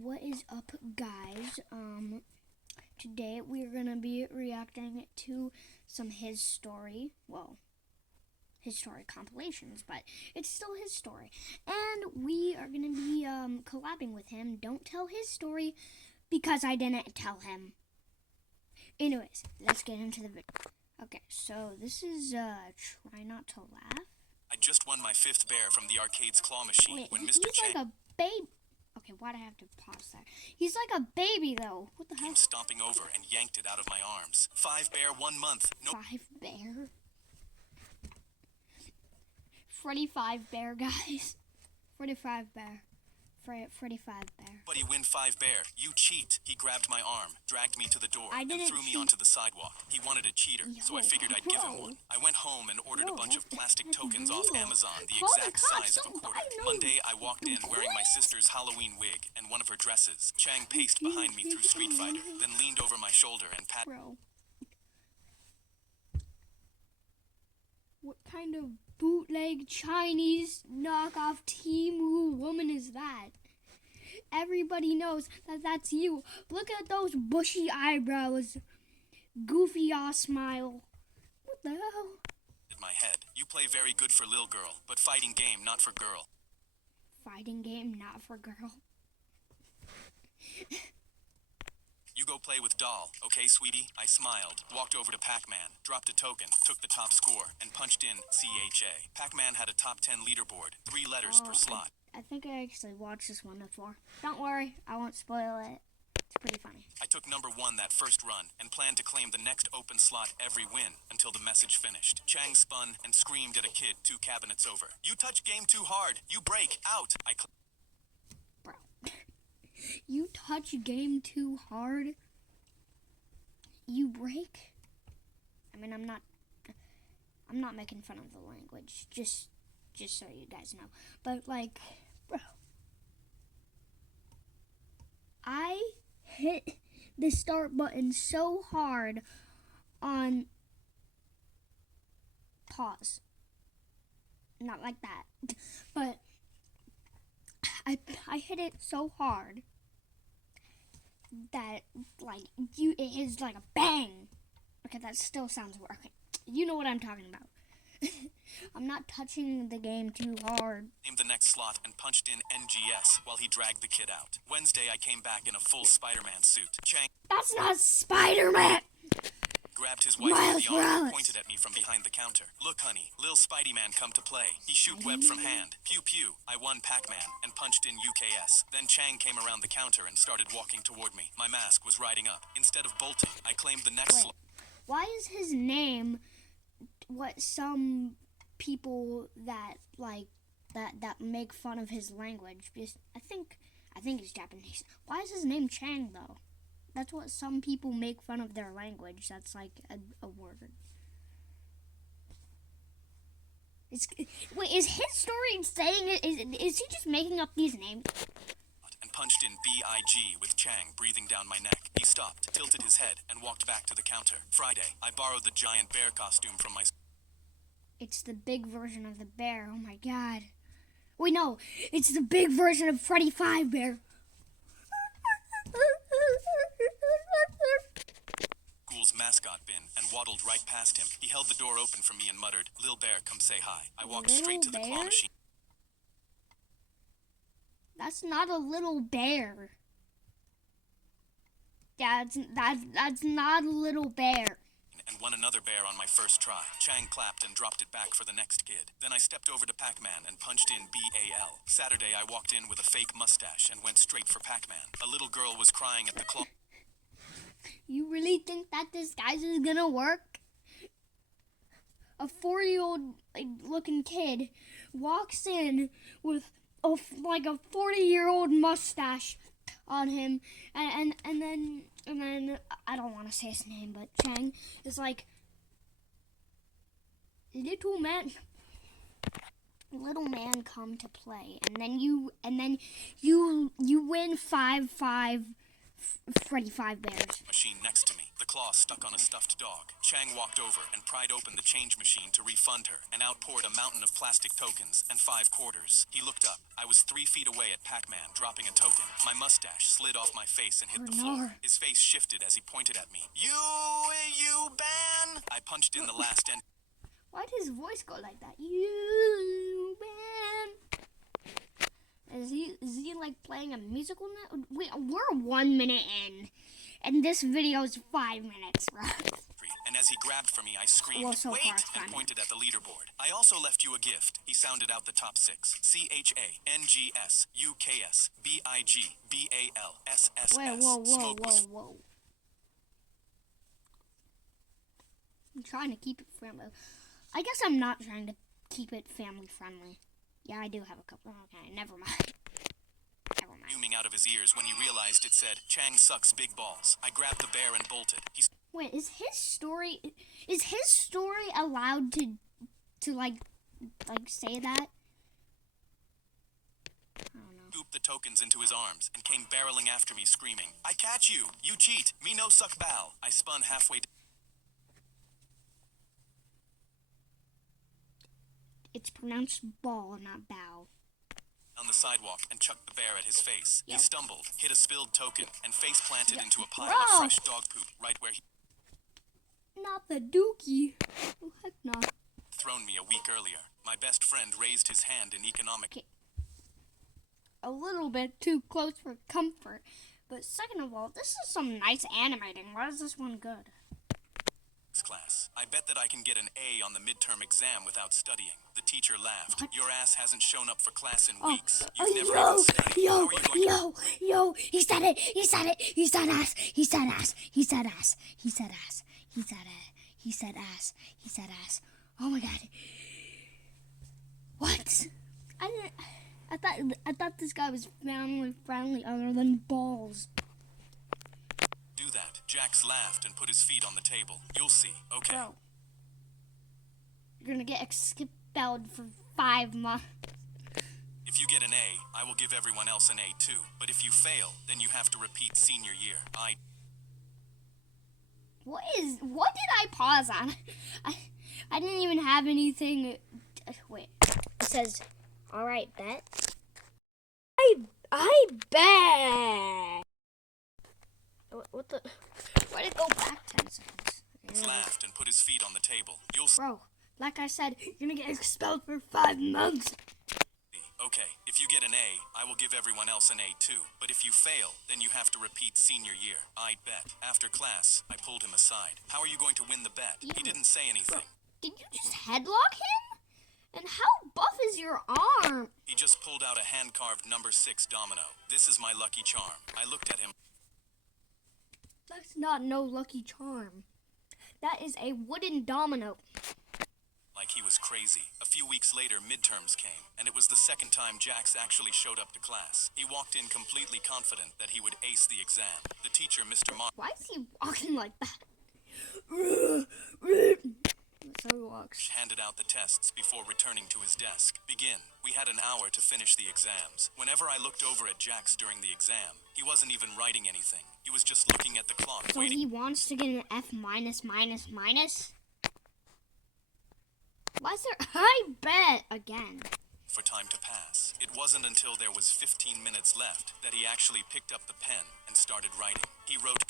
What is up, guys? Today we're gonna be reacting to some his story. Well, his story compilations, but it's still his story. And we are gonna be collabing with him. Don't tell his story because I didn't tell him. Anyways, let's get into the video. Okay, so this is Try Not to Laugh. I just won my 5th bear from the arcade's claw machine. Wait, when he's Mr. Chang like a baby. Okay, why'd I have to pause there? He's like a baby, though. What the hell? came stomping over and yanked it out of my arms. 5 bear, 1 month. No. 5 bear? Freddy 5 bear, guys. Freddy 5 bear. Freddy 5 bear. Buddy win 5 bear. You cheat. He grabbed my arm, dragged me to the door, I and didn't threw me cheat. onto the sidewalk. He wanted a cheater, so I figured I'd give him one. I went home and ordered a bunch of plastic tokens off Amazon, the exact size of a quarter. Monday, I walked in wearing my sister's Halloween wig and one of her dresses. Chang paced behind me through Street Fighter, then leaned over my shoulder and pat. Bro. What kind of bootleg Chinese knockoff Temu woman is that? Everybody knows that that's you. Look at those bushy eyebrows. Goofy ass smile. What the hell? In my head. You play very good for lil girl, but fighting game not for girl. Fighting game, not for girl. You go play with doll, okay, sweetie? I smiled, walked over to Pac-Man, dropped a token, took the top score, and punched in CHA. Pac-Man had a top 10 leaderboard, 3 letters per slot. I think I actually watched this one before. Don't worry, I won't spoil it. It's pretty funny. I took number 1 that first run and planned to claim the next open slot every win until the message finished. Chang spun and screamed at a kid 2 cabinets over. You touch game too hard. You break. Out. Bro. You touch game too hard, you break. I mean, I'm not making fun of the language, just so you guys know. But like, bro, I hit the start button so hard on pause. Not like that, but I hit it so hard that like it is like a bang. Okay, that still sounds working. You know what I'm talking about. I'm not touching the game too hard. Named the next slot and punched in NGS while he dragged the kid out. Wednesday, I came back in a full Spider-Man suit. Chang That's not Spider-Man! grabbed his wife by the arm and pointed at me from behind the counter. Look, honey, Lil Spidey-Man come to play. He shoot web from hand. Pew pew. I won Pac-Man and punched in UKS. Then Chang came around the counter and started walking toward me. My mask was riding up. Instead of bolting, I claimed the next slot. Why is his name what some people that like that make fun of his language? Because I think he's Japanese. Why is his name Chang though? That's what some people make fun of their language. That's like a word. Wait, is his story saying it? Is he just making up these names? And punched in BIG with Chang breathing down my neck. He stopped, tilted his head, and walked back to the counter. Friday, I borrowed the giant bear costume from my... It's the big version of the bear. Oh my god. Wait, no. It's the big version of Freddy 5 Bear. School's mascot bin and waddled right past him. He held the door open for me and muttered, Lil Bear, come say hi. I walked straight to the claw machine. That's not a little bear. That's not a little bear. And won another bear on my first try. Chang clapped and dropped it back for the next kid. Then I stepped over to Pac-Man and punched in BAL. Saturday, I walked in with a fake mustache and went straight for Pac-Man. A little girl was crying at the claw. You really think that disguise is gonna work? A 4-year-old looking kid walks in with a 40-year-old mustache on him, and then I don't want to say his name, but Chang is like, little man come to play, and then you win 5-5 Freddy 5 Bears. Machine next to me. The claw stuck on a stuffed dog. Chang walked over and pried open the change machine to refund her and outpoured a mountain of plastic tokens and 5 quarters. He looked up. I was 3 feet away at Pac-Man, dropping a token. My mustache slid off my face and hit the floor. His face shifted as he pointed at me. You ban! I punched in the last end. Why does his voice go like that? You man. Is he like playing a musical now? Wait, we're 1 minute in, and this video is 5 minutes, right? And as he grabbed for me, I screamed, Well, so wait, far it's and 5 pointed at the leaderboard. I also left you a gift. He sounded out the top 6. CHANGS, UKS, BIG, BALSSS. Wait, whoa. Smoke was I'm trying to keep it friendly. I guess I'm not trying to keep it family friendly. Yeah, I do have a couple. Okay, never mind. fuming out of his ears when he realized it said, Chang sucks big balls. I grabbed the bear and bolted. He Wait, is his story allowed to like say that? I don't know. scooped the tokens into his arms and came barreling after me, screaming, I catch you! You cheat! Me no suck bal! I spun halfway It's pronounced ball, not bow. on the sidewalk and chucked the bear at his face. Yep. He stumbled, hit a spilled token, and face planted Yep. into a pile Bro. of fresh dog poop right where he Not the dookie. Oh, heck no. thrown me a week earlier. My best friend raised his hand in economics Okay. A little bit too close for comfort. But second of all, this is some nice animating. Why is this one good? class. I bet that I can get an A on the midterm exam without studying. The teacher laughed. What? Your ass hasn't shown up for class in Oh, weeks. You've never even studied. How are you going to... yo, he said it, he said ass, he said ass, he said ass, he said ass, he said ass, he said ass, he said ass. Oh my god. What? I thought this guy was family friendly other than balls. Do that. Jax laughed and put his feet on the table. You'll see. Okay. Bro. You're gonna get expelled for 5 months. If you get an A, I will give everyone else an A too. But if you fail, then you have to repeat senior year. What did I pause on? I didn't even have anything. Wait. It says, all right, bet. I bet. What the? Why'd it go back 10 seconds? Okay. Laughed and put his feet on the table. You'll see. Bro, like I said, you're gonna get expelled for 5 months. Okay, if you get an A, I will give everyone else an A too. But if you fail, then you have to repeat senior year. I bet. After class, I pulled him aside. How are you going to win the bet? Yeah. He didn't say anything. Did you just headlock him? And how buff is your arm? He just pulled out a hand-carved number 6 domino. This is my lucky charm. I looked at him. That's not no lucky charm. That is a wooden domino. Like he was crazy. A few weeks later, midterms came, and it was the second time Jax actually showed up to class. He walked in completely confident that he would ace the exam. The teacher, Mr. Marsh, Why is he walking like that? So he walks. handed out the tests before returning to his desk. Begin. We had an hour to finish the exams. Whenever I looked over at Jax during the exam, he wasn't even writing anything. He was just looking at the clock, So waiting he wants to get an F minus minus minus? Why is there? I bet again. for time to pass. It wasn't until there was 15 minutes left that he actually picked up the pen and started writing. He wrote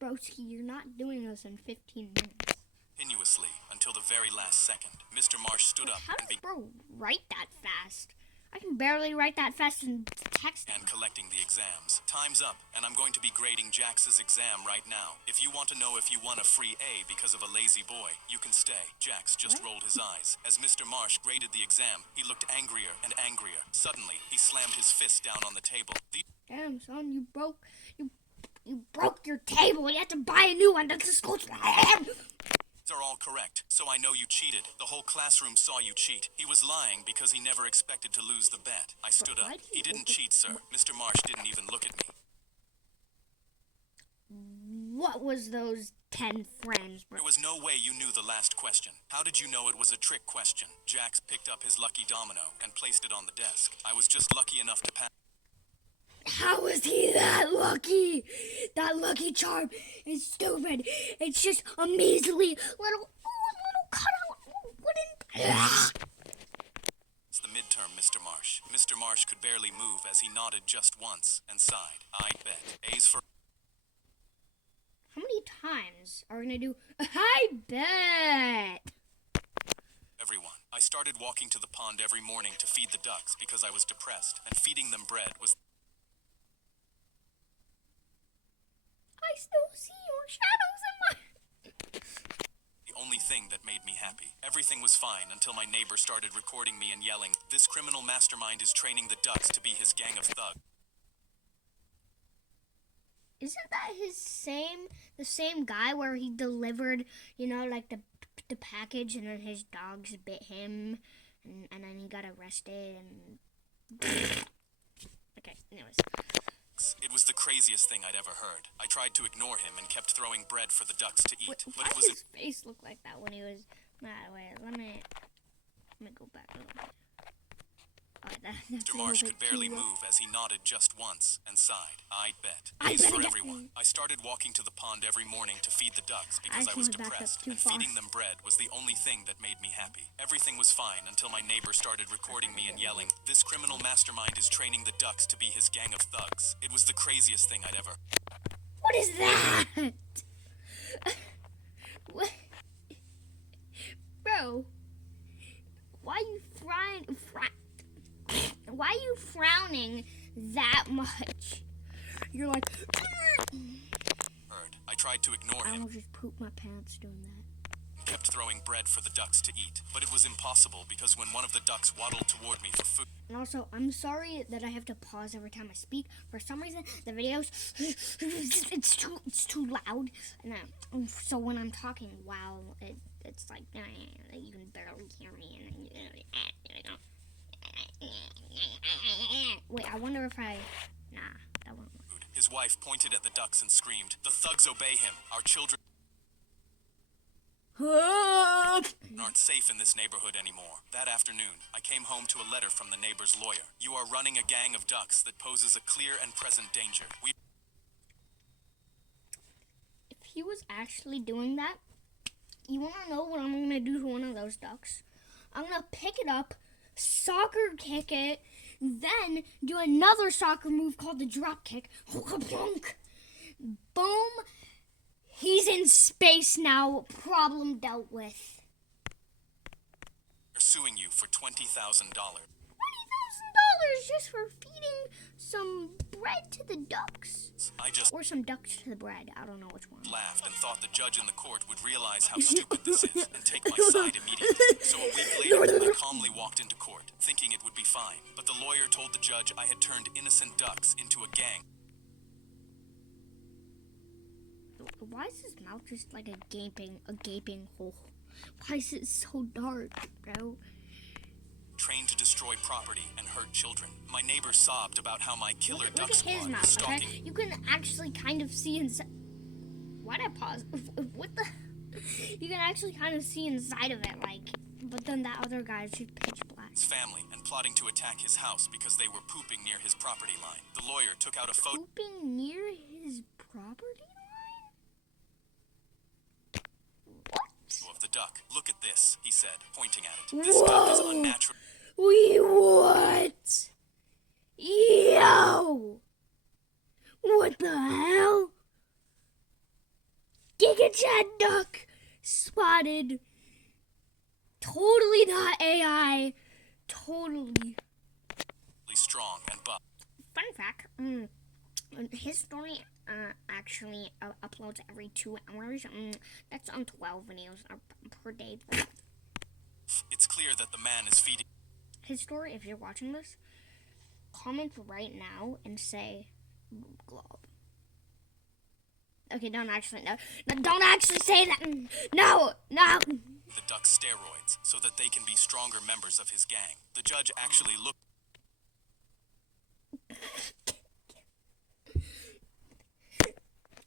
Broski, you're not doing this in 15 minutes. continuously until the very last second. Mr. Marsh stood up How and does bro write that fast? I can barely write that fast in text. began collecting the exams. Time's up, and I'm going to be grading Jax's exam right now. If you want to know if you won a free A because of a lazy boy, you can stay. Jax just What? rolled his eyes. As Mr. Marsh graded the exam, he looked angrier and angrier. Suddenly, he slammed his fist down on the table. Damn, son, you broke your table. You have to buy a new one. That's the school's. These are all correct, so I know you cheated. The whole classroom saw you cheat. He was lying because he never expected to lose the bet. I stood up. why did He he didn't open- cheat, sir. Mr. Marsh didn't even look at me. What was those 10 frames, bro? There was no way you knew the last question. How did you know it was a trick question? Jax picked up his lucky domino and placed it on the desk. I was just lucky enough to pass. How was he that lucky? That Lucky Charm is stupid. It's just a measly little cutout wooden. It's the midterm, Mr. Marsh. Mr. Marsh could barely move as he nodded just once and sighed. I'd bet. A's for How many times are we gonna do? I bet. everyone. I started walking to the pond every morning to feed the ducks because I was depressed, and feeding them bread was I still see your shadows in my. the only thing that made me happy. Everything was fine until my neighbor started recording me and yelling, "This criminal mastermind is training the ducks to be his gang of thugs." Isn't that the same guy where he delivered, like the package, and then his dogs bit him, and then he got arrested, and okay, anyways. It was the craziest thing I'd ever heard. I tried to ignore him and kept throwing bread for the ducks to eat, Why but it was does his face look like that when he was? Wait, let me go back a little bit. That's Mr. a Marsh little could bit barely too move as he nodded just once and sighed. I'd bet. I A's bet for again. everyone. I started walking to the pond every morning to feed the ducks because I Actually was backed up depressed, too and far. feeding them bread was the only thing that made me happy. Everything was fine until my neighbor started recording me and yelling, "This criminal mastermind is training the ducks to be his gang of thugs." It was the craziest thing I'd ever. What is that? What? Bro, why are you why are you frowning that much? You're like, Heard. I tried to ignore I him almost just pooped my pants doing that. and kept throwing bread for the ducks to eat, but it was impossible because when one of the ducks waddled toward me for food, And also, I'm sorry that I have to pause every time I speak. For some reason, the videos it's too loud, and so when I'm talking, it's like you can barely hear me. Wait, I wonder if that won't work. his wife pointed at the ducks and screamed, "The thugs obey him. Our children aren't safe in this neighborhood anymore." That afternoon, I came home to a letter from the neighbor's lawyer. "You are running a gang of ducks that poses a clear and present danger. If he was actually doing that, you want to know what I'm going to do to one of those ducks? I'm going to pick it up, soccer kick it, then do another soccer move called the drop kick. Boom. He's in space now. Problem dealt with. We're suing you for $20,000. $20,000 just for feeding some bread to the ducks. I just Or some ducks to the bread. I don't know which one. laughed and thought the judge in the court would realize how stupid this is and take my side immediately. So a week later, I calmly walked into court, thinking it would be fine. But the lawyer told the judge I had turned innocent ducks into a gang. Why is his mouth just like a gaping hole? Why is it so dark, bro? Trained to destroy property and hurt children. My neighbor sobbed about how my killer Look duck at his squad was mouth, stalking okay? You can actually kind of see inside. Why'd I pause? What the? You can actually kind of see inside of it, but then that other guy is just pitch black. his family and plotting to attack his house because they were pooping near his property line. The lawyer took out a photo Pooping near his property line? What? of the duck. "Look at this," he said, pointing at it. "This duck is unnatural." What? Yo! What the hell? Giga Chad duck spotted. Totally not AI. Totally. Strong and buff. Fun fact, his story actually uploads every 2 hours. That's on 12 videos per day. It's clear that the man is feeding. His story, if you're watching this, comment right now and say glob. Okay, don't actually, no, don't actually say that. No. The duck steroids so that they can be stronger members of his gang. The judge actually looked.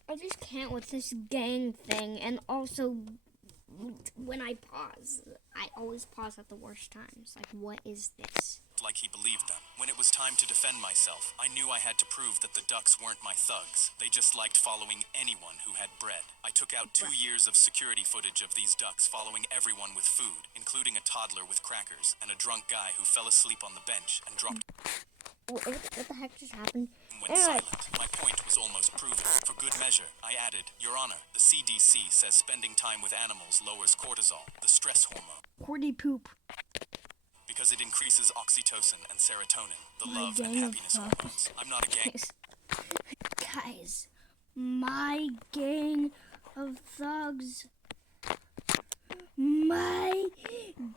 I just can't with this gang thing, and also when I pause, I always pause at the worst times. Like, what is this? Like he believed them. When it it was time to defend myself. I knew I had to prove that the ducks weren't my thugs. They just liked following anyone who had bread. I took out 2 years of security footage of these ducks following everyone with food, including a toddler with crackers and a drunk guy who fell asleep on the bench and dropped What the heck just happened? went silent. My point was almost proven. For good measure, I added, Your Honor, the CDC says spending time with animals lowers cortisol, the stress hormone, Cordy poop. because it increases oxytocin and serotonin, the My love and gang of happiness thugs. hormones. I'm not a gang. Guys, my gang of thugs. My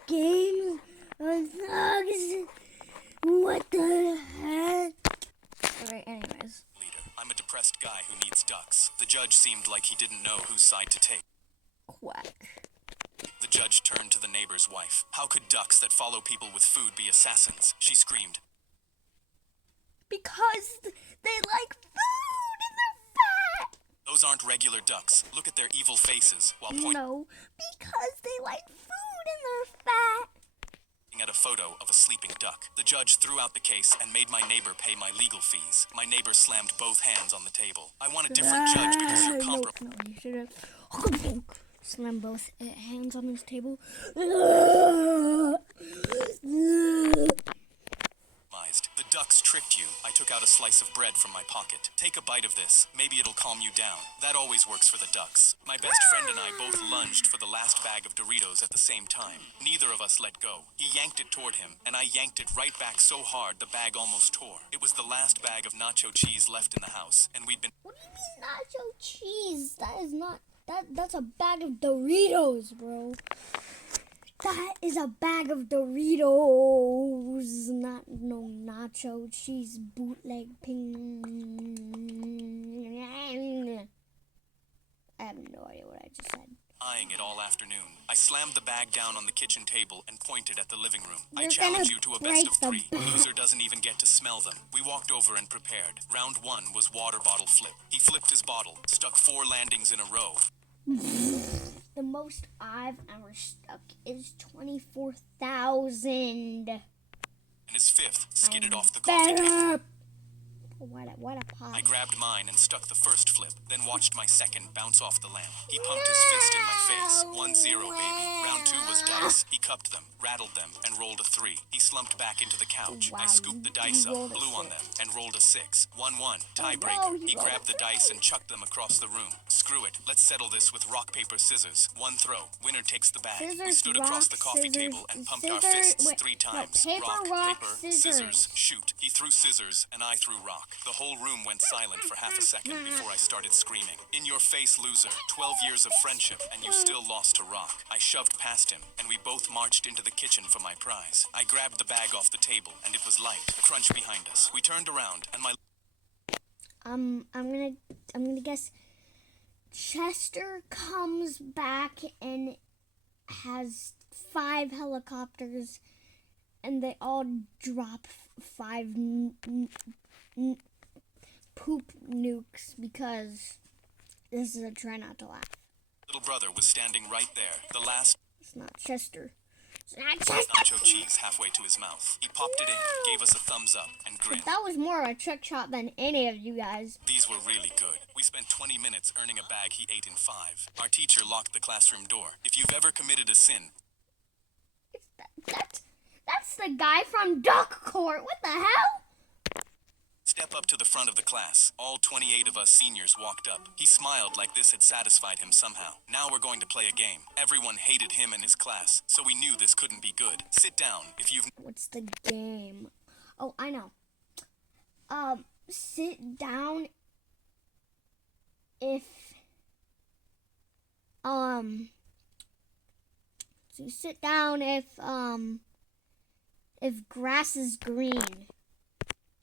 gang of thugs. What the heck? Okay, anyways. Leader. I'm a depressed guy who needs ducks. The judge seemed like he didn't know whose side to take. Quack. The judge turned to the neighbor's wife. How could ducks that follow people with food be assassins? She screamed. Because they like food and they're fat. Those aren't regular ducks. Look at their evil faces while pointing No, because they like food and they're fat. at a photo of a sleeping duck. The judge threw out the case and made my neighbor pay my legal fees. My neighbor slammed both hands on the table. I want a different judge because you're compromised. No, you should have slammed both hands on this table. The ducks tricked you. I took out a slice of bread from my pocket. Take a bite of this. Maybe it'll calm you down. That always works for the ducks. My best friend and I both lunged for the last bag of Doritos at the same time. Neither of us let go. He yanked it toward him, and I yanked it right back so hard the bag almost tore. It was the last bag of nacho cheese left in the house, and we'd been... What do you mean nacho cheese? That is not... That's a bag of Doritos, bro. That is a bag of Doritos, not no nacho cheese bootleg ping. I have no idea what I just said. eyeing it all afternoon. I slammed the bag down on the kitchen table and pointed at the living room. I You're challenge gonna you to a best of break the 3. Loser doesn't even get to smell them. We walked over and prepared. Round 1 was water bottle flip. He flipped his bottle, stuck 4 landings in a row. The most I've ever stuck is 24,000. And his 5th skidded off the coffee table. Better. What a pop. I grabbed mine and stuck the first flip, then watched my second bounce off the lamp. He pumped his fist in my face. 1-0, baby. Round 2 was dice. He cupped them, rattled them, and rolled a 3. He slumped back into the couch. Wow, I scooped the you dice up, rolled a blew on them, 6. and rolled a 6. 1-1. Tiebreaker. wow, you He rolled a grabbed the dice and chucked them across the room. Screw it. Let's settle this with rock, paper, scissors. 1 throw. Winner takes the bag. We Scissors, stood across rock, the coffee scissors, table and pumped our scissors- fists wait, 3 no, times. paper, rock, scissors. Shoot. He threw scissors, and I threw rock. The whole room went silent for half a second before I started screaming. In your face, loser. 12 years of friendship, and you still lost to rock. I shoved past him, and we both marched into the kitchen for my prize. I grabbed the bag off the table, and it was light. Crunch behind us. We turned around, and my... I'm gonna guess Chester comes back and has 5 helicopters, and they all drop 5 poop nukes because this is a try not to laugh. little brother was standing right there. The last It's not Chester. It's not Chester. nacho cheese halfway to his mouth. He popped it in, gave us a thumbs up, and grinned. That was more of a trick shot than any of you guys. These were really good. We spent 20 minutes earning a bag he ate in 5. Our teacher locked the classroom door. If you've ever committed a sin, That's the guy from Duck Court. What the hell? step up to the front of the class. All 28 of us seniors walked up. He smiled like this had satisfied him somehow. Now we're going to play a game. Everyone hated him and his class, so we knew this couldn't be good. Sit down if you've... What's the game? Oh, I know. Sit down if so you sit down if grass is green.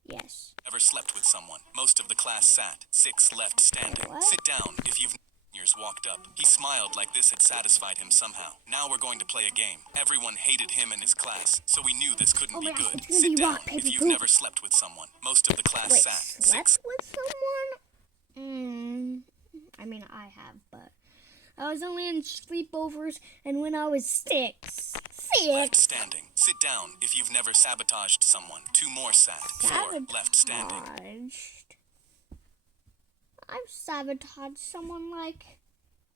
Yes. ever slept with someone. Most of the class sat. 6 left standing. What? Sit down if you've... Seniors walked up. He smiled like this had satisfied him somehow. Now we're going to play a game. Everyone hated him and his class, so we knew this couldn't be my God, good. it's gonna Sit be down rock, paper, if you've poop. never slept with someone. Most of the class Wait, sat. slept 6 with someone? I mean, I have, but I was only in sleepovers and when I was six. Left standing. Sit down if you've never sabotaged someone. 2 more sat. 4 left standing. Sabotaged. I've sabotaged someone like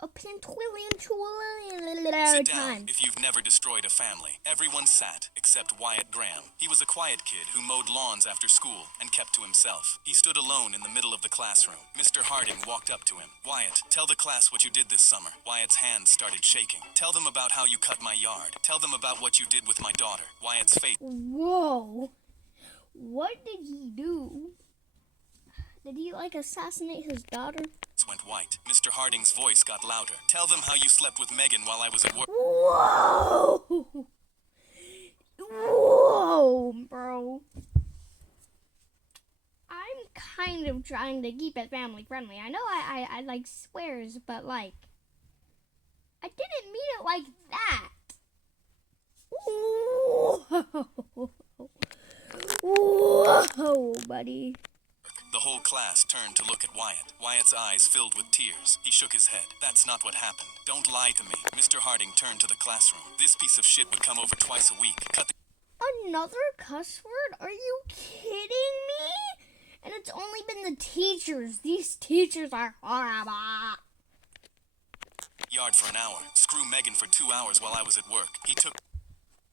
a pentillion Sit down times. if you've never destroyed a family. Everyone sat except Wyatt Graham. He was a quiet kid who mowed lawns after school and kept to himself. He stood alone in the middle of the classroom. Mr. Harding walked up to him. Wyatt, tell the class what you did this summer. Wyatt's hands started shaking. Tell them about how you cut my yard. Tell them about what you did with my daughter. Wyatt's face Whoa. What did he do? Did he like assassinate his daughter? went white. Mr. Harding's voice got louder. Tell them how you slept with Megan while I was at work. Whoa! Whoa, bro. I'm kind of trying to keep it family friendly. I know I like swears, but like, I didn't mean it like that. Whoa! Whoa, buddy. The whole class turned to look at Wyatt. Wyatt's eyes filled with tears. He shook his head. That's not what happened. Don't lie to me. Mr. Harding turned to the classroom. This piece of shit would come over twice a week. Cut the Another cuss word? Are you kidding me? And it's only been the teachers. These teachers are horrible. yard for an hour. Screw Megan for 2 hours while I was at work. He took...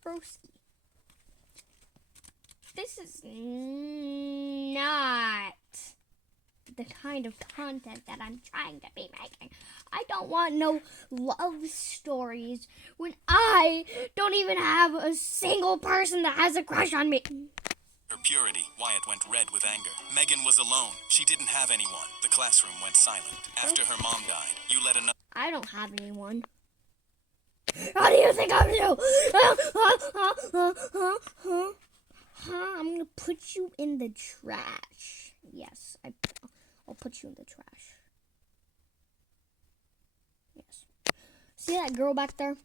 Broski. This is not the kind of content that I'm trying to be making. I don't want no love stories when I don't even have a single person that has a crush on me. Her purity. Wyatt went red with anger. Megan was alone. She didn't have anyone. The classroom went silent. After her mom died, you let another... I don't have anyone. How do you think I do? I'm gonna put you in the trash. Yes, I'll put you in the trash. Yes. See that girl back there?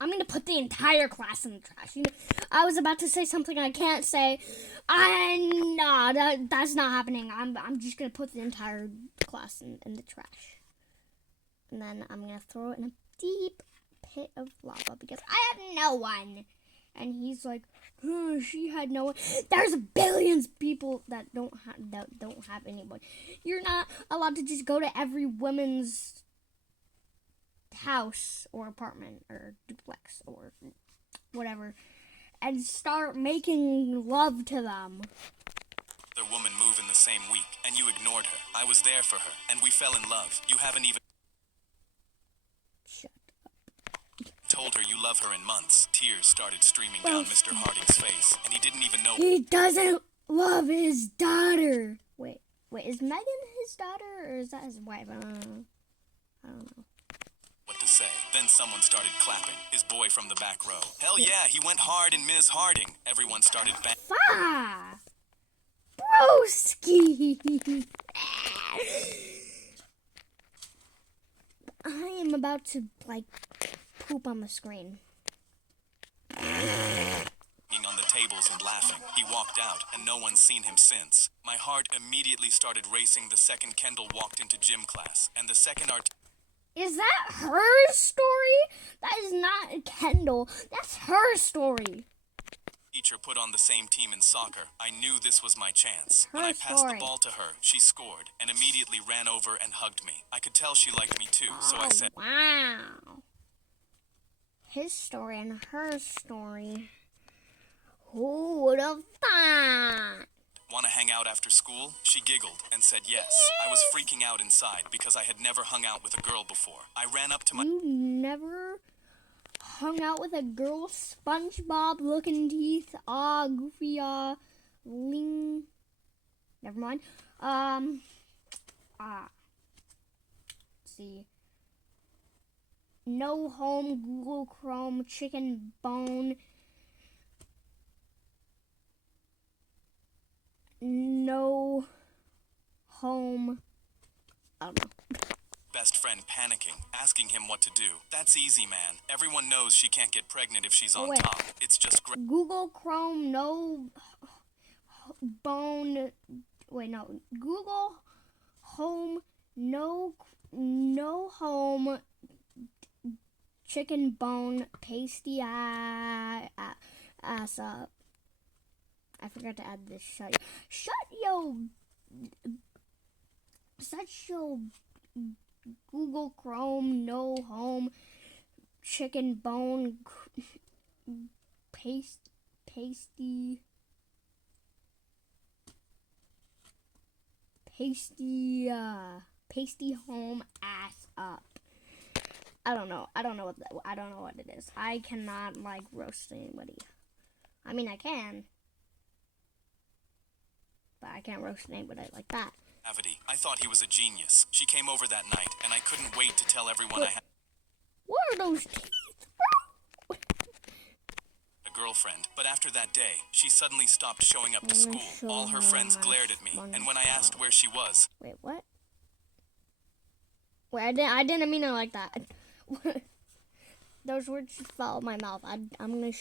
I'm gonna put the entire class in the trash. You know, I was about to say something I can't say. That's not happening. I'm just gonna put the entire class in the trash. And then I'm gonna throw it in a deep pit of lava because I have no one. And he's like, oh, she had no one. There's billions of people that don't have anyone. You're not allowed to just go to every woman's house or apartment or duplex or whatever and start making love to them. The woman move in the same week, and you ignored her. I was there for her, and we fell in love. You haven't even... Shut told her you love her in months. Tears started streaming down Mr. Harding's face, and he didn't even know... He doesn't love his daughter. Wait, is Megan his daughter or is that his wife? I don't know. What to say. Then someone started clapping. His boy from the back row. Hell yeah, he went hard in Ms. Harding. Everyone started bang... Broski! I am about to, poop on the screen. on the tables and laughing. He walked out, and no one's seen him since. My heart immediately started racing the second Kendall walked into gym class, and the second art... Is that her story? That is not Kendall. That's her story. Teacher put on the same team in soccer. I knew this was my chance. Her When I passed story. the ball to her, she scored and immediately ran over and hugged me. I could tell she liked me too, so I said, Wow. His story and her story. Who would have thought? "Want to hang out after school?" She giggled and said yes. I was freaking out inside because I had never hung out with a girl before. I ran up to my... You never hung out with a girl? SpongeBob looking teeth. Goofy, Ling. Never mind. Let's see. No home, Google Chrome, chicken bone. No home. I don't know. best friend panicking, asking him what to do. That's easy, man. Everyone knows she can't get pregnant if she's on wait. top. It's just great. Google Chrome, no bone. Wait, no. Google Home, no no home, chicken bone, pasty ass up. I forgot to add this. Shut your Google Chrome, no home, chicken bone, pasty home ass up. I don't know what it is. I cannot roast anybody. I mean, I can, but I can't roast anybody like that. Gravity. I thought he was a genius. She came over that night, and I couldn't wait to tell everyone I had What are those teeth, bro? a girlfriend. But after that day, she suddenly stopped showing up to school. All her friends glared at me, and when I asked where she was, Wait, what? Wait, I didn't mean it like that. Those words just fell out of my mouth. I'm gonna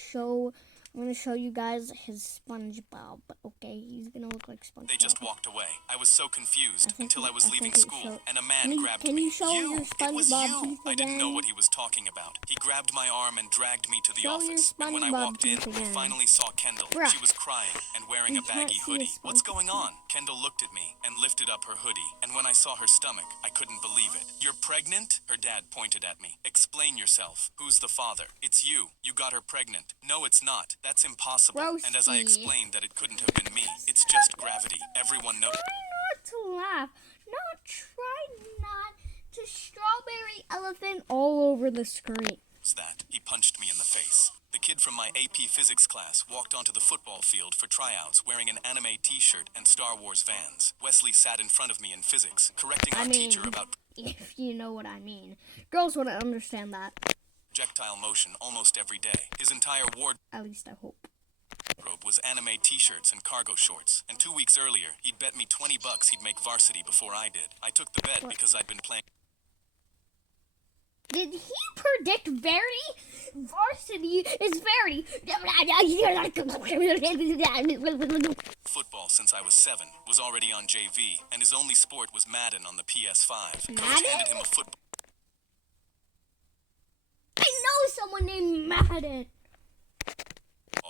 show you guys his SpongeBob. Okay, he's gonna look like SpongeBob. they just walked away. I was so confused until I was leaving school, and a man Can you- grabbed can me. you show your It was SpongeBob you! teeth I didn't know again? what he was talking about. He grabbed my arm and dragged me to the Show your office. And when I SpongeBob walked in, teeth I again. finally saw Kendall. Bruh. She was crying and wearing You a can't baggy see hoodie. his What's SpongeBob going on? Kendall looked at me and lifted up her hoodie. And when I saw her stomach, I couldn't believe it. You're pregnant? Her dad pointed at me. Explain yourself. Who's the father? It's you. You got her pregnant. No, it's not. That's impossible. And as I Roasty. explained that it couldn't have been me, it's just gravity. Everyone knows Try not to laugh. Try not to strawberry elephant all over the screen. that. He punched me in the face. The kid from my AP physics class walked onto the football field for tryouts wearing an anime t-shirt and Star Wars Vans. Wesley sat in front of me in physics, correcting our teacher about if you know what I mean. Girls wouldn't understand that. projectile motion almost every day. His entire wardrobe At least I hope. was anime t-shirts and cargo shorts. And 2 weeks earlier, he'd bet me $20 he'd make varsity before I did. I took the bet because I'd been playing Did he predict Verity? Varsity is Verity. football since I was 7, was already on JV, and his only sport was Madden on the PS5. Coach Madden? handed him a football I know someone named Madden.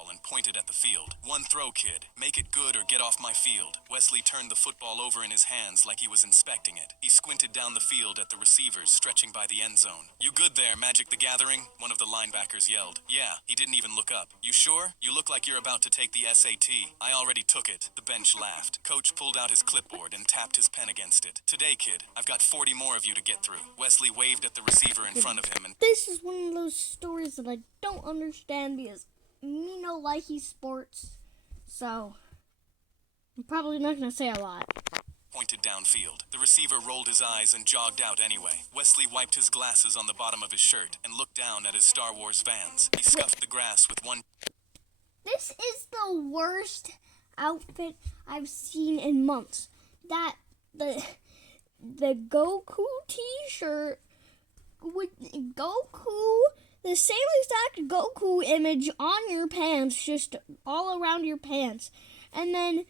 and pointed at the field. One throw, kid. Make it good or get off my field. Wesley turned the football over in his hands like he was inspecting it. He squinted down the field at the receivers stretching by the end zone. You good there, Magic the Gathering? One of the linebackers yelled. Yeah, he didn't even look up. You sure? You look like you're about to take the SAT. I already took it. The bench laughed. Coach pulled out his clipboard and tapped his pen against it. Today, kid, I've got 40 more of you to get through. Wesley waved at the receiver in front of him and This is one of those stories that I don't understand because me no likey sports. So I'm probably not gonna say a lot. pointed downfield. The receiver rolled his eyes and jogged out anyway. Wesley wiped his glasses on the bottom of his shirt and looked down at his Star Wars Vans. He scuffed the grass with one This is the worst outfit I've seen in months. That the Goku t-shirt with Goku, the same exact Goku image on your pants, just all around your pants. And then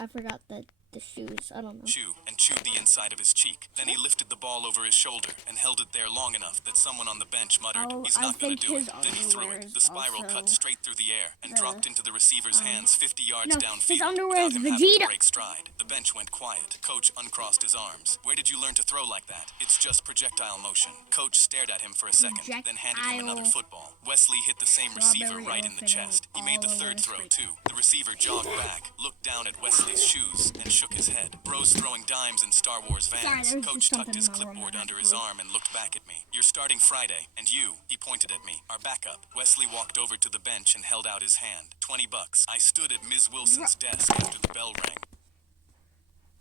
I forgot the shoes. I don't know. shoe and chewed the inside of his cheek. Then he lifted the ball over his shoulder and held it there long enough that someone on the bench muttered, Oh, he's I not going think to do his it. Then he threw underwear it. is The spiral also cut straight through the air and dropped into the receiver's hands 50 yards No, downfield his underwear without is him having to Vegeta. break stride. The bench went quiet. Coach uncrossed his arms. Where did you learn to throw like that? It's just projectile motion. Coach stared at him for a second, then handed him another Projectile. football. Wesley hit the same receiver Strawberry right in the elephant chest. He made the all over third his throw face. too. The receiver jogged back, looked down at Wesley's shoes, and shook his head. Bros throwing dimes in Star Wars Vans. Sorry, there's Coach just tucked something his in my room clipboard I under have his to do. arm and looked back at me. You're starting Friday, and you, he pointed at me, are backup. Wesley walked over to the bench and held out his hand. $20. I stood at Ms. Wilson's desk after the bell rang.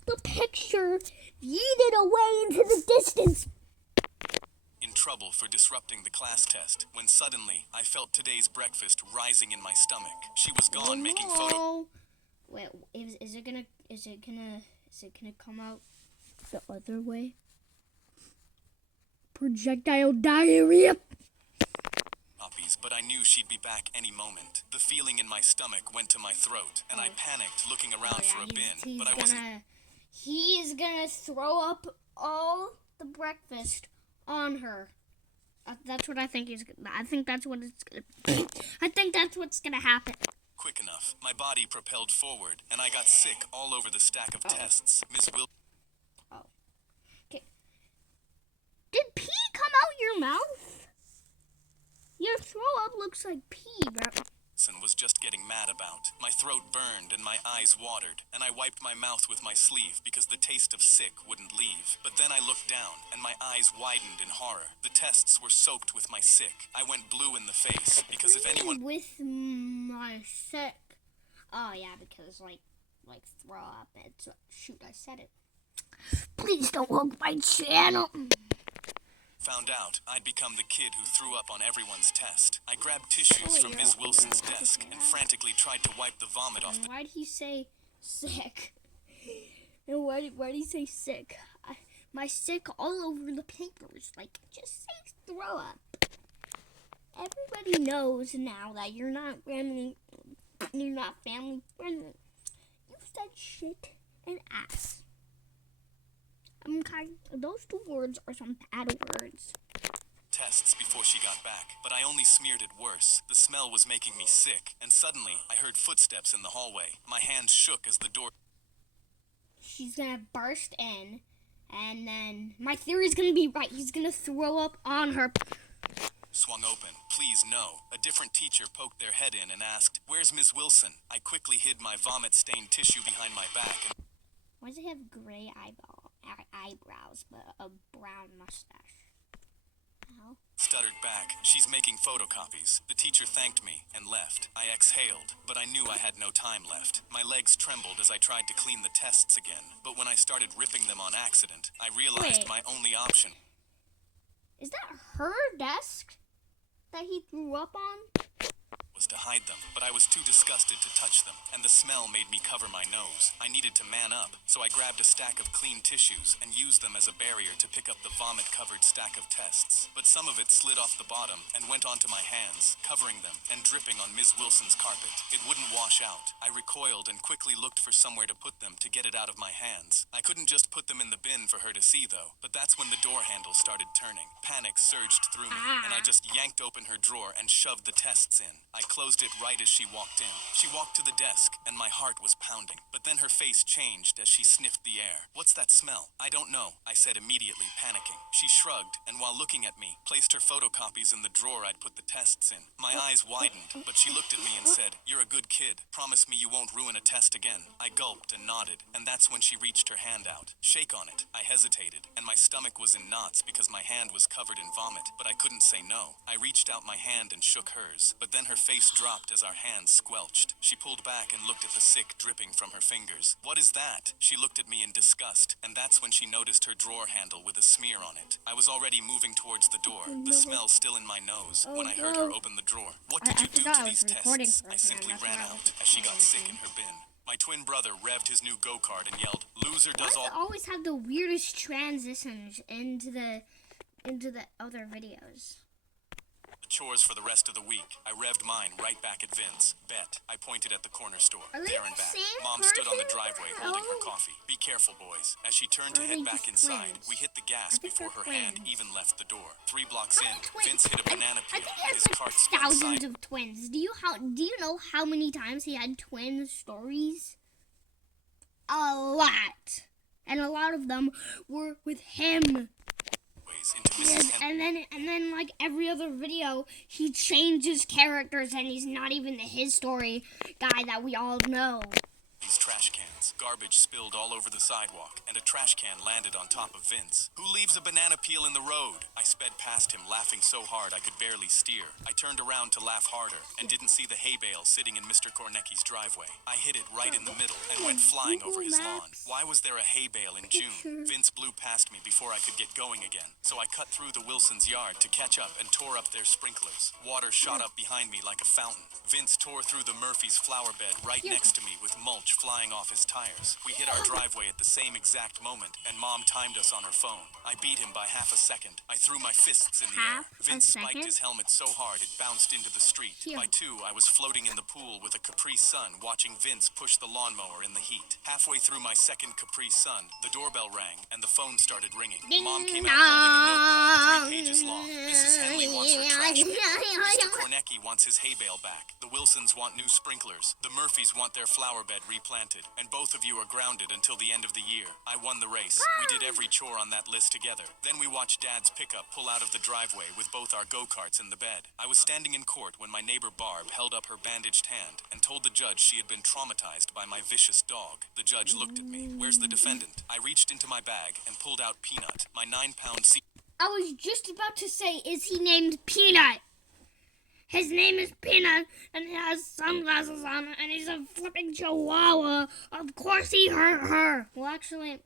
The picture yeeted away into the distance. In trouble for disrupting the class test, when suddenly I felt today's breakfast rising in my stomach. She was gone making photos. No. Wait, is it gonna come out the other way? Projectile diarrhea. Wendy's, but I knew she'd be back any moment. The feeling in my stomach went to my throat, and I panicked, looking around for a bin, but I wasn't. He is gonna throw up all the breakfast on her. That's what I think he's. I think that's what it's gonna. I think that's what's gonna happen. Quick enough, my body propelled forward, and I got sick all over the stack of tests. Miss Wilson Did pee come out your mouth? Your throw up looks like pee, bro. was just getting mad about. My throat burned and my eyes watered, and I wiped my mouth with my sleeve because the taste of sick wouldn't leave. But then I looked down, and my eyes widened in horror. The tests were soaked with my sick. I went blue in the face because if anyone... With my sick. Oh, yeah, because, like throw up. It's... Shoot, I said it. Please don't look my channel. Found out I'd become the kid who threw up on everyone's test. I grabbed tissues from Ms. Wilson's desk and frantically tried to wipe the vomit off the... Why'd he say sick? And why'd he say sick? My sick all over the papers. Like, just say throw up. Everybody knows now that you're not family friendly. You said shit and ass. Those two words are some bad words. Tests before she got back, but I only smeared it worse. The smell was making me sick, and suddenly I heard footsteps in the hallway. My hands shook as the door... She's gonna burst in, and then my theory's gonna be right. He's gonna throw up on her. Swung open. Please, no. A different teacher poked their head in and asked, "Where's Miss Wilson?" I quickly hid my vomit-stained tissue behind my back and... Why does it have gray eyebrows, but a brown mustache? How? Stuttered back. She's making photocopies. The teacher thanked me and left. I exhaled, but I knew I had no time left. My legs trembled as I tried to clean the tests again, but when I started ripping them on accident, I realized my only option... Is that her desk that he threw up on? ...was to hide them, but I was too disgusted to touch them, and the smell made me cover my nose. I needed to man up, so I grabbed a stack of clean tissues and used them as a barrier to pick up the vomit-covered stack of tests. But some of it slid off the bottom and went onto my hands, covering them and dripping on Ms. Wilson's carpet. It wouldn't wash out. I recoiled and quickly looked for somewhere to put them to get it out of my hands. I couldn't just put them in the bin for her to see, though, but that's when the door handle started turning. Panic surged through me, and I just yanked open her drawer and shoved the tests in. I closed it right as she walked in. She walked to the desk, and my heart was pounding. But then her face changed as she sniffed the air. "What's that smell?" "I don't know," I said immediately, panicking. She shrugged, and while looking at me, placed her photocopies in the drawer I'd put the tests in. My eyes widened, but she looked at me and said, "You're a good kid. Promise me you won't ruin a test again." I gulped and nodded, and that's when she reached her hand out. "Shake on it." I hesitated, and my stomach was in knots because my hand was covered in vomit, but I couldn't say no. I reached out my hand and shook hers, but then her face dropped as our hands squelched. She pulled back and looked at the sick dripping from her fingers. "What is that?" She looked at me in disgust, and that's when she noticed her drawer handle with a smear on it. I was already moving towards the door, the smell still in my nose, when I heard her open the drawer. "What did you do to these tests?" I simply ran out as she got sick in her bin. My twin brother revved his new go-kart and yelled, "Loser does all..." Always have the weirdest transitions into the other videos. Chores for the rest of the week. I revved mine right back at Vince. Bet. I pointed at the corner store. Are they there and the back. same Mom stood on the person? driveway holding her coffee. "Be careful, boys." As she turned to Are head they back just inside, twins? we hit the gas I think before her they're hand twins. even left the door. 3 blocks How in, many twins? Vince hit a banana I peel think he and has his cart like spun thousands side. of twins. Do you know how many times he had twin stories? A lot. And a lot of them were with him. Into Mrs. And then like every other video, he changes characters and he's not even the his story guy that we all know. These trash cans. Garbage spilled all over the sidewalk, and a trash can landed on top of Vince. "Who leaves a banana peel in the road?" I sped past him, laughing so hard I could barely steer. I turned around to laugh harder, and didn't see the hay bale sitting in Mr. Kornecki's driveway. I hit it right in the middle, and went flying over his lawn. Why was there a hay bale in June? Vince blew past me before I could get going again, so I cut through the Wilsons' yard to catch up and tore up their sprinklers. Water shot up behind me like a fountain. Vince tore through the Murphy's flower bed right next to me with mulch flying off his tires. We hit our driveway at the same exact moment, and Mom timed us on her phone. I beat him by half a second. I threw my fists in the air. Vince spiked his helmet so hard it bounced into the street. By 2, I was floating in the pool with a Capri Sun, watching Vince push the lawnmower in the heat. Halfway through my second Capri Sun, the doorbell rang, and the phone started ringing. Mom came out holding a notepad 3 pages long. Mrs. Henley wants her trash picked. Mr. Kornecki wants his hay bale back. The Wilsons want new sprinklers. The Murphys want their flower bed replanted. And both of you are grounded until the end of the year. I won the race. We did every chore on that list together. Then we watched Dad's pickup pull out of the driveway with both our go-karts in the bed. I was standing in court when my neighbor Barb held up her bandaged hand and told the judge she had been traumatized by my vicious dog. The judge looked at me. Where's the defendant? I reached into my bag and pulled out Peanut, my 9-pound I was just about to say, is he named Peanut? His name is Peanut, and he has sunglasses on, and he's a flipping chihuahua. Of course he hurt her. Well, actually,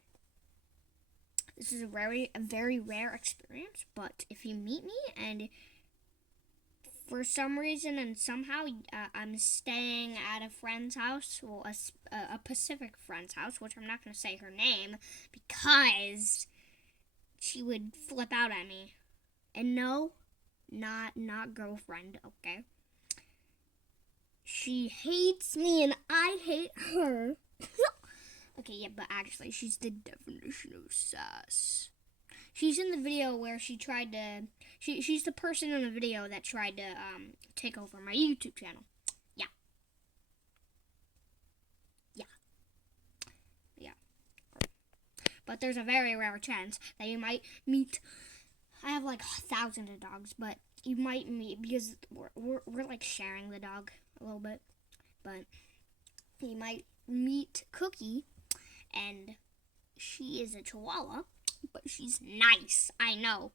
this is a very rare experience, but if you meet me and for some reason and somehow I'm staying at a friend's house, well, a Pacific friend's house, which I'm not going to say her name because she would flip out at me. And no, not girlfriend, okay? She hates me and I hate her. Okay, yeah, but actually, she's the definition of sass. She's in the video where she tried to... She's the person in the video that tried to take over my YouTube channel. Yeah. But there's a very rare chance that you might meet... I have like thousands of dogs, but you might meet... Because we're like sharing the dog a little bit. But you might meet Cookie, and she is a Chihuahua. But she's nice, I know.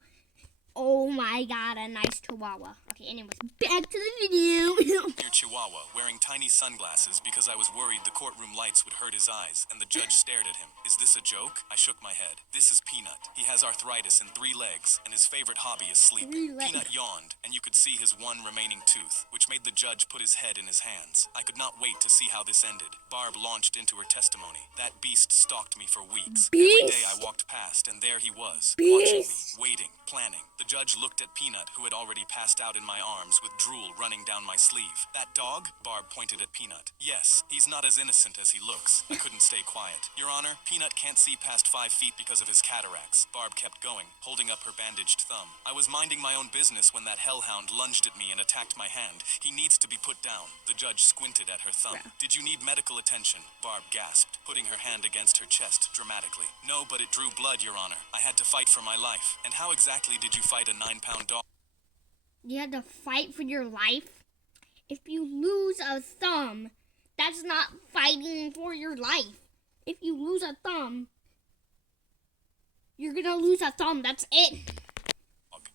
Oh my god, a nice Chihuahua. Okay, anyways, back to the video. Your Chihuahua, wearing tiny sunglasses because I was worried the courtroom lights would hurt his eyes, and the judge stared at him. Is this a joke? I shook my head. This is Peanut. He has arthritis in 3 legs, and his favorite hobby is sleeping. Peanut yawned, and you could see his one remaining tooth, which made the judge put his head in his hands. I could not wait to see how this ended. Barb launched into her testimony. That beast stalked me for weeks. Every day I walked past, and there he was, watching me, waiting, planning. The judge looked at Peanut, who had already passed out in my arms with drool running down my sleeve. That dog? Barb pointed at Peanut. Yes, he's not as innocent as he looks. I couldn't stay quiet. Your Honor, Peanut can't see past 5 feet because of his cataracts. Barb kept going, holding up her bandaged thumb. I was minding my own business when that hellhound lunged at me and attacked my hand. He needs to be put down. The judge squinted at her thumb. Did you need medical attention? Barb gasped, putting her hand against her chest dramatically. No, but it drew blood, Your Honor. I had to fight for my life. And how exactly did you fight a 9-pound dog? You had to fight for your life? If you lose a thumb, that's not fighting for your life. If you lose a thumb, you're gonna lose a thumb, that's it.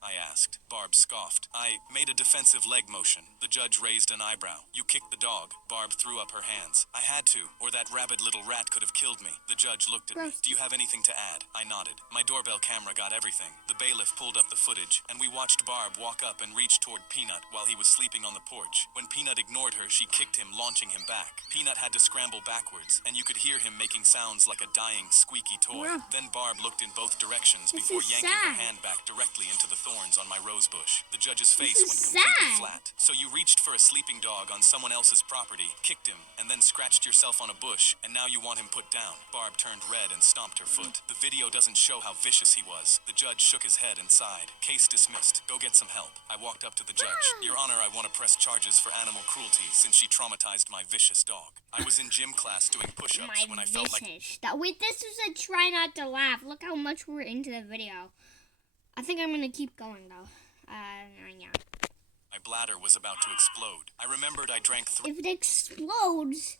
I asked. Barb scoffed. I made a defensive leg motion. The judge raised an eyebrow. You kicked the dog. Barb threw up her hands. I had to, or that rabid little rat could have killed me. The judge looked at me. Do you have anything to add? I nodded. My doorbell camera got everything. The bailiff pulled up the footage, and we watched Barb walk up and reach toward Peanut while he was sleeping on the porch. When Peanut ignored her, she kicked him, launching him back. Peanut had to scramble backwards, and you could hear him making sounds like a dying, squeaky toy. Then Barb looked in both directions before yanking her hand back directly into the thorns on my rose bush. The judge's face went completely flat. So you reached for a sleeping dog on someone else's property, kicked him, and then scratched yourself on a bush, and now you want him put down. Barb turned red and stomped her foot. The video doesn't show how vicious he was. The judge shook his head and sighed. Case dismissed. Go get some help. I walked up to the judge. Your Honor, I want to press charges for animal cruelty since she traumatized my vicious dog. I was in gym class doing push-ups when I felt like... Wait, this is a try not to laugh. Look how much we're into the video. I think I'm gonna keep going though. Yeah. My bladder was about to explode. I remembered I drank If it explodes,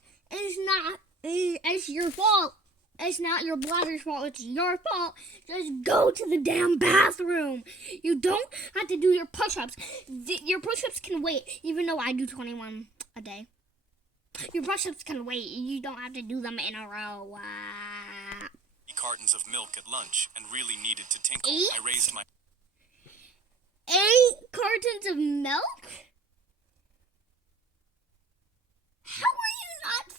it's your fault. It's not your bladder's fault. It's your fault. Just go to the damn bathroom. You don't have to do your push-ups. Your push-ups can wait, even though I do 21 a day. Your push-ups can wait. You don't have to do them in a row. Cartons of milk at lunch and really needed to tinkle. 8? I raised my 8 cartons of milk? How are you not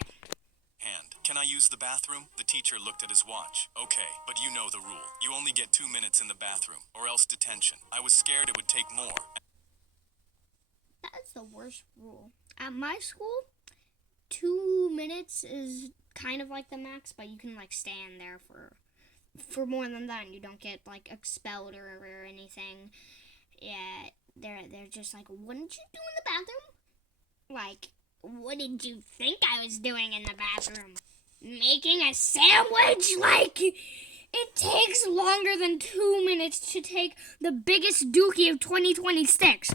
fat? hand. use the bathroom? The teacher looked at his watch. Okay, but you know the rule. You only get 2 minutes in the bathroom, or else detention. I was scared it would take more. That's the worst rule. At my school, 2 minutes is kind of like the max, but you can like stand there for more than that, and you don't get like expelled or anything. Yeah, they're just like, what did you do in the bathroom? Like, what did you think I was doing in the bathroom? Making a sandwich? Like, it takes longer than 2 minutes to take the biggest dookie of 2026.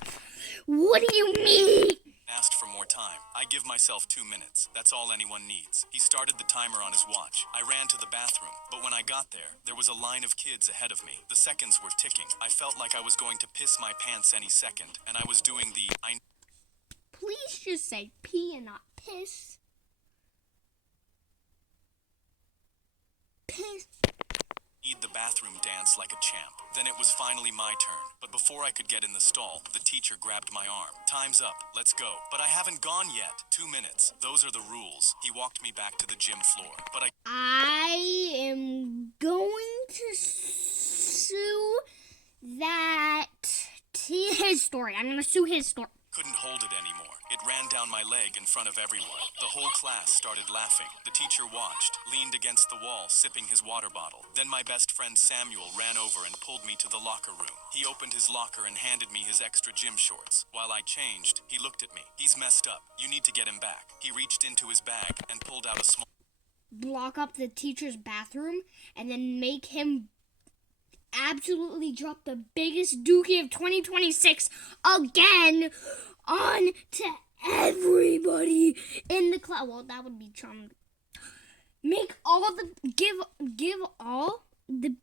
What do you mean? Asked for more time. I give myself 2 minutes. That's all anyone needs. He started the timer on his watch. I ran to the bathroom, but when I got there was a line of kids ahead of me. The seconds were ticking. I felt like I was going to piss my pants any second, and I was doing the Please just say pee and not piss. Piss. Need the bathroom dance like a champ. Then it was finally my turn. But before I could get in the stall, the teacher grabbed my arm. Time's up. Let's go. But I haven't gone yet. 2 minutes. Those are the rules. He walked me back to the gym floor. But I am going to sue his story. I'm going to sue his story. couldn't hold it anymore. It ran down my leg in front of everyone. The whole class started laughing. The teacher watched, leaned against the wall, sipping his water bottle. Then my best friend Samuel ran over and pulled me to the locker room. He opened his locker and handed me his extra gym shorts. While I changed, he looked at me. He's messed up. You need to get him back. He reached into his bag and pulled out a small... Block up the teacher's bathroom and then make him absolutely drop the biggest dookie of 2026 again on to everybody in the class. Well, that would be charming. Make all the give all the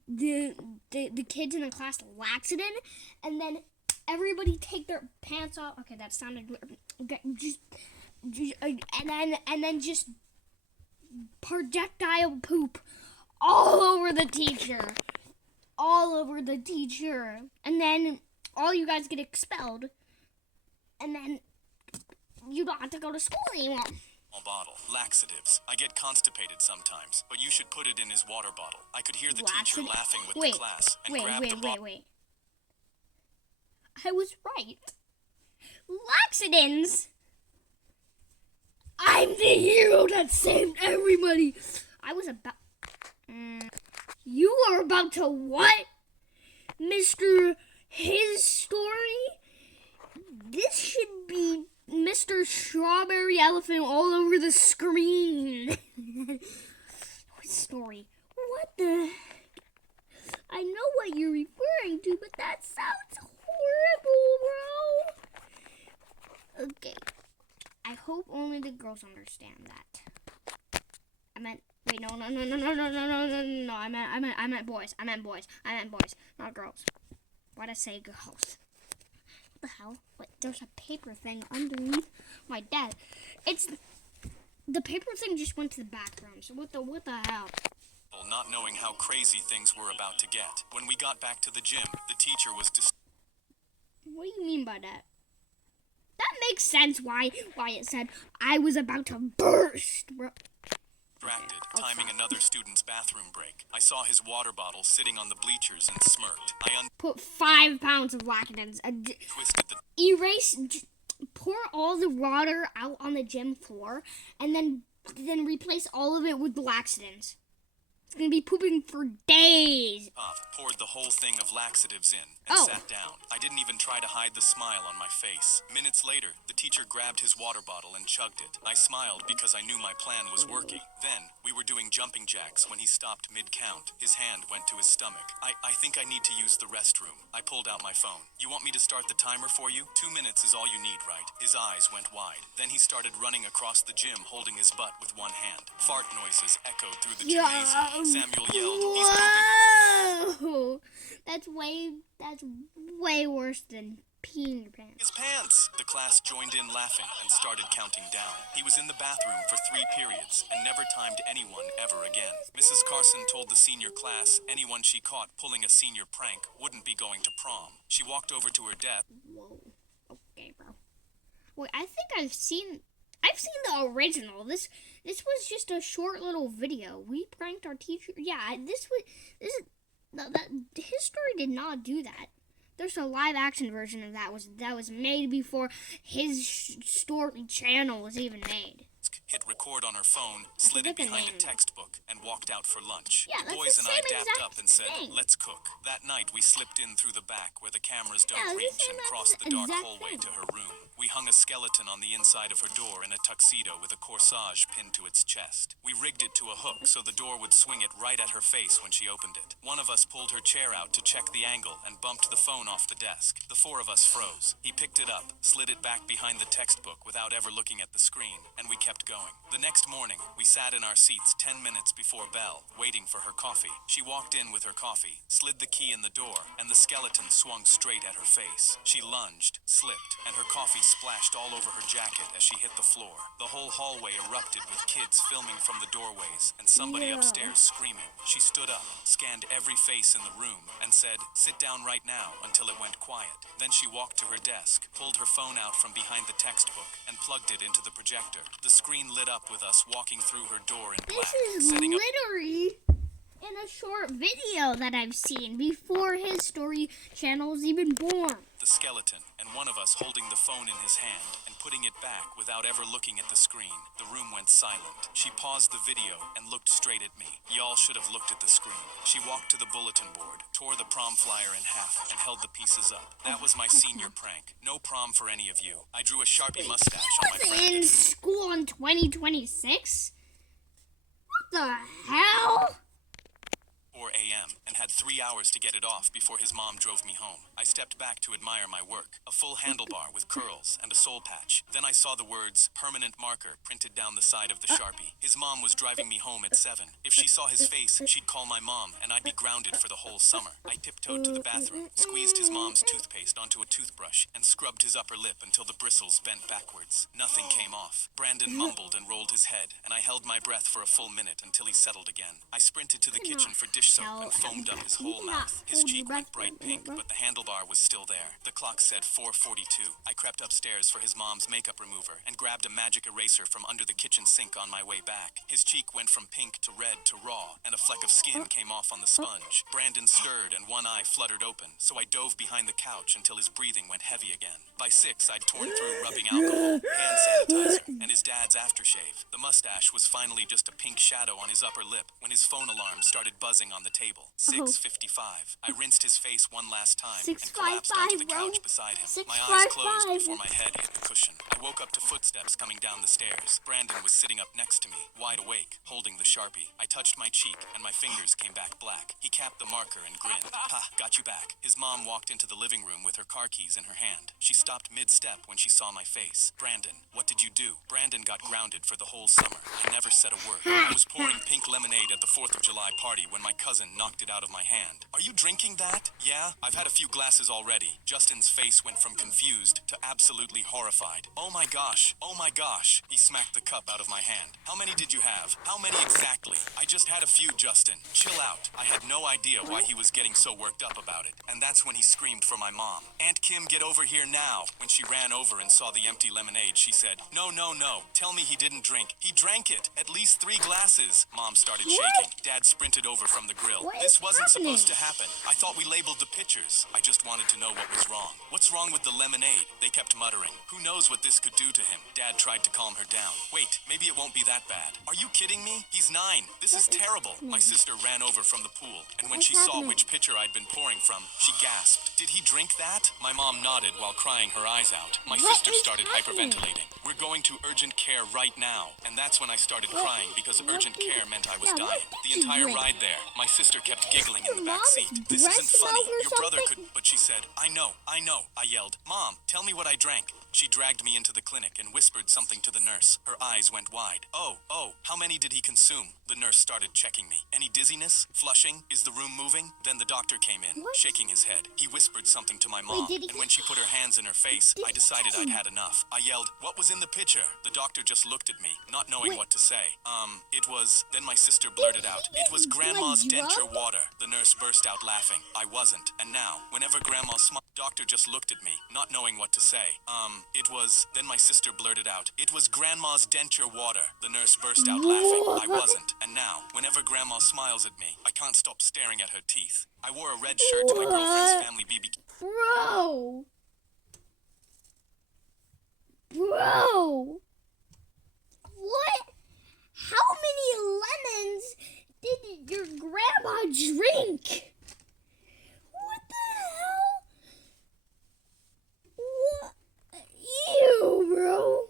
kids in the class laxative, and then everybody take their pants off. Okay, that sounded okay, and then just projectile poop all over the teacher. All over the teacher. And then all you guys get expelled. And then you don't have to go to school anymore. Bottle. Laxatives. I get constipated sometimes, but you should put it in his water bottle. I could hear the teacher laughing with the class and grab the bottle. Wait. I was right. Laxatives. I'm the hero that saved everybody. I was about... You are about to what? Mr. His Story? This should be Mr. Strawberry Elephant all over the screen. Story. What the... I know what you're referring to, but that sounds horrible, bro. Okay. I hope only the girls understand that. I meant... Wait, no. I meant boys. I meant boys, not girls. Why'd I say girls? What the hell? Wait, there's a paper thing underneath my desk. It's the paper thing just went to the bathroom. So what the hell? Not knowing how crazy things were about to get. When we got back to the gym, the teacher was What do you mean by that? That makes sense why it said I was about to burst, bro. Distracted, timing another student's bathroom break. I saw his water bottle sitting on the bleachers and smirked. Put 5 pounds of laxatives. Twisted the... Erase, pour all the water out on the gym floor, and then replace all of it with laxatives. It's gonna be pooping for days. Poured the whole thing of laxatives in and sat down. I didn't even try to hide the smile on my face. Minutes later, the teacher grabbed his water bottle and chugged it. I smiled because I knew my plan was working. Then, we were doing jumping jacks when he stopped mid-count. His hand went to his stomach. I think I need to use the restroom. I pulled out my phone. You want me to start the timer for you? 2 minutes is all you need, right? His eyes went wide. Then he started running across the gym holding his butt with one hand. Fart noises echoed through the gymnasium. Samuel yelled, "He's pooping!" Whoa! That's way worse than peeing your pants. His pants! The class joined in laughing and started counting down. He was in the bathroom for 3 periods and never timed anyone ever again. Mrs. Carson told the senior class anyone she caught pulling a senior prank wouldn't be going to prom. She walked over to her desk. Whoa. Okay, bro. Wait, I think I've seen I've seen the original. This was just a short little video. We pranked our teacher. Yeah, his story did not do that. There's a live action version of that was made before his story channel was even made. Hit record on her phone, slid it behind a textbook, and walked out for lunch. Yeah, The boys and I dapped up and said, let's cook. That night, we slipped in through the back where the cameras don't reach and crossed the dark hallway to her room. We hung a skeleton on the inside of her door in a tuxedo with a corsage pinned to its chest. We rigged it to a hook so the door would swing it right at her face when she opened it. One of us pulled her chair out to check the angle and bumped the phone off the desk. The four of us froze. He picked it up, slid it back behind the textbook without ever looking at the screen, and we kept going. The next morning, we sat in our seats 10 minutes before bell, waiting for her coffee. She walked in with her coffee, slid the key in the door, and the skeleton swung straight at her face. She lunged, slipped, and her coffee splashed all over her jacket as she hit the floor. The whole hallway erupted with kids filming from the doorways and somebody upstairs screaming. She stood up, scanned every face in the room, and said, "Sit down right now," until it went quiet. Then she walked to her desk, pulled her phone out from behind the textbook, and plugged it into the projector. The screen lit up with us walking through her door in black. This is literally in a short video that I've seen before his story channel was even born. The skeleton, and one of us holding the phone in his hand and putting it back without ever looking at the screen. The room went silent. She paused the video and looked straight at me. Y'all should have looked at the screen. She walked to the bulletin board, tore the prom flyer in half, and held the pieces up. That was my senior prank. No prom for any of you. I drew a Sharpie mustache on my friend. In school in 2026? What the hell? 4 a.m. and had 3 hours to get it off before his mom drove me home. I stepped back to admire my work. A full handlebar with curls and a soul patch. Then I saw the words permanent marker printed down the side of the Sharpie. His mom was driving me home at 7. If she saw his face, she'd call my mom and I'd be grounded for the whole summer. I tiptoed to the bathroom, squeezed his mom's toothpaste onto a toothbrush, and scrubbed his upper lip until the bristles bent backwards. Nothing came off. Brandon mumbled and rolled his head, and I held my breath for a full minute until he settled again. I sprinted to the kitchen for dish soap and foamed up his whole mouth. His cheek went bright pink, but the handlebar was still there. The clock said 4:42. I crept upstairs for his mom's makeup remover and grabbed a magic eraser from under the kitchen sink on my way back. His cheek went from pink to red to raw, and a fleck of skin came off on the sponge. Brandon stirred and one eye fluttered open, so I dove behind the couch until his breathing went heavy again. By 6, I'd torn through rubbing alcohol, hand sanitizer, and his dad's aftershave. The mustache was finally just a pink shadow on his upper lip when his phone alarm started buzzing on the table. 6:55. I rinsed his face one last time and collapsed onto the couch beside him. My eyes closed before my head hit the cushion. I woke up to footsteps coming down the stairs. Brandon was sitting up next to me, wide awake, holding the Sharpie. I touched my cheek and my fingers came back black. He capped the marker and grinned. "Ha, got you back." His mom walked into the living room with her car keys in her hand. She stopped mid-step when she saw my face. "Brandon, what did you do?" Brandon got grounded for the whole summer. I never said a word. I was pouring pink lemonade at the 4th of July party when my cousin knocked it out of my hand. "Are you drinking that?" "Yeah, I've had a few glasses already." Justin's face went from confused to absolutely horrified. "Oh my gosh, oh my gosh." He smacked the cup out of my hand. "How many did you have?" "How many exactly?" "I just had a few, Justin. Chill out." I had no idea why he was getting so worked up about it. And that's when he screamed for my mom. "Aunt Kim, get over here now." When she ran over and saw the empty lemonade, she said, "No, no, no. Tell me he didn't drink. He drank it. At least 3 glasses." Mom started shaking. Dad sprinted over from the grill. "This wasn't supposed to happen. I thought we labeled the pitchers." I just wanted to know what was wrong. "What's wrong with the lemonade?" They kept muttering. "Who knows what this could do to him?" Dad tried to calm her down. "Wait, maybe it won't be that bad." "Are you kidding me? He's 9. This is terrible." My sister ran over from the pool, and when she saw which pitcher I'd been pouring from, she gasped. "Did he drink that?" My mom nodded while crying her eyes out. My sister started hyperventilating. "We're going to urgent care right now." And that's when I started crying because urgent care meant I was dying. The entire ride there, my sister kept giggling in the back seat. "This isn't funny. Your brother could..." But she said, I know. I yelled, "Mom, tell me what I drank." She dragged me into the clinic and whispered something to the nurse. Her eyes went wide. Oh, how many did he consume?" The nurse started checking me. "Any dizziness? Flushing? Is the room moving?" Then the doctor came in, shaking his head. He whispered something to my mom, and when she put her hands in her face, I decided I'd had enough. I yelled, "What was in the pitcher?" The doctor just looked at me, not knowing what to say. It was... Then my sister blurted out, "It was Grandma's denture water." The nurse burst out laughing. I wasn't. And now, whenever whenever Grandma smiled, Doctor just looked at me, not knowing what to say. Then my sister blurted out, "It was Grandma's denture water." The nurse burst out laughing. I wasn't. And now, whenever Grandma smiles at me, I can't stop staring at her teeth. I wore a red shirt to my girlfriend's family BBQ. Bro! Bro! What? How many lemons did your grandma drink? What the hell? What? Ew, bro.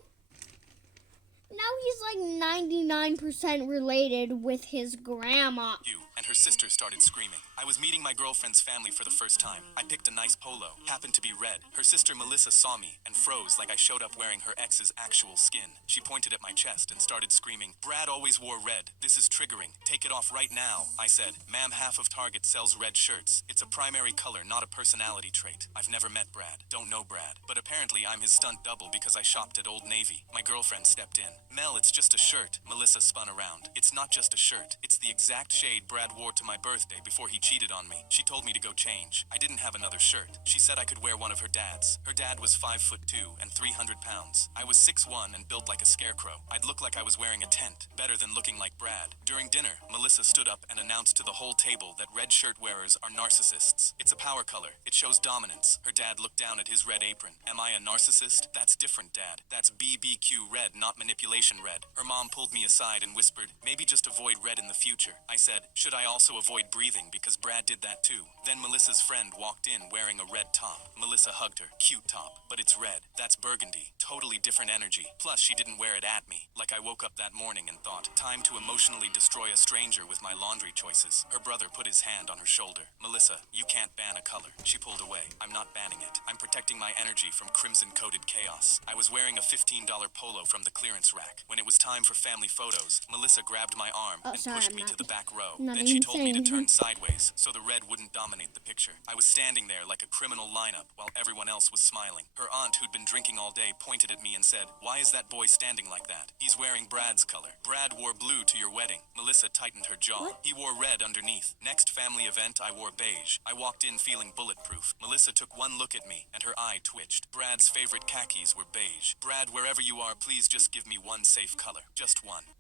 Now he's like 99% related with his grandma. And her sister started screaming. I was meeting my girlfriend's family for the first time. I picked a nice polo, happened to be red. Her sister Melissa saw me and froze like I showed up wearing her ex's actual skin. She pointed at my chest and started screaming, "Brad always wore red. This is triggering. Take it off right now." I said, "Ma'am, half of Target sells red shirts. It's a primary color, not a personality trait. I've never met Brad. Don't know Brad. But apparently I'm his stunt double because I shopped at Old Navy." My girlfriend stepped in. "Mel, it's just a shirt." Melissa spun around. "It's not just a shirt. It's the exact shade Brad wore to my birthday before he cheated on me." She told me to go change. I didn't have another shirt. She said I could wear one of her dad's. Her dad was 5'2" and 300 pounds. I was 6'1" and built like a scarecrow. I'd look like I was wearing a tent. Better than looking like Brad. During dinner, Melissa stood up and announced to the whole table that red shirt wearers are narcissists. It's a power color. It shows dominance. Her dad looked down at his red apron. "Am I a narcissist?" "That's different, Dad. That's BBQ red, not manipulation red." Her mom pulled me aside and whispered, "Maybe just avoid red in the future." I said, "Should I also avoid breathing because Brad did that too?" Then Melissa's friend walked in wearing a red top. Melissa hugged her. "Cute top, but it's red. That's burgundy. Totally different energy." Plus, she didn't wear it at me. Like I woke up that morning and thought, time to emotionally destroy a stranger with my laundry choices. Her brother put his hand on her shoulder. "Melissa, you can't ban a color." She pulled away. "I'm not banning it. I'm protecting my energy from crimson-coated chaos." I was wearing a $15 polo from the clearance rack. When it was time for family photos, Melissa grabbed my arm and pushed me to the back row. Then she told me to turn sideways so the red wouldn't dominate the picture. I was standing there like a criminal lineup while everyone else was smiling. Her aunt, who'd been drinking all day, pointed at me and said, "Why is that boy standing like that? He's wearing Brad's color. Brad wore blue to your wedding." Melissa tightened her jaw. "What? He wore red underneath. Next family event, I wore beige. I walked in feeling bulletproof." Melissa took one look at me and her eye twitched. Brad's favorite khakis were beige. "Brad, wherever you are, please just give me one safe color. Just one."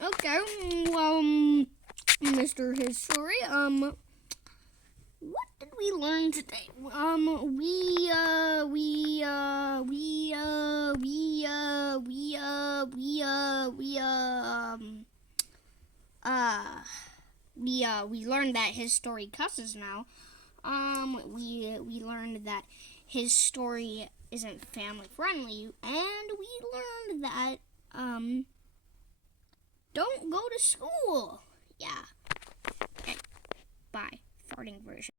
Okay, well, Mr. History, what did we learn today? We learned that his story cusses now. We learned that his story isn't family friendly, and we learned that, don't go to school. Yeah. Okay. Bye. Farting version.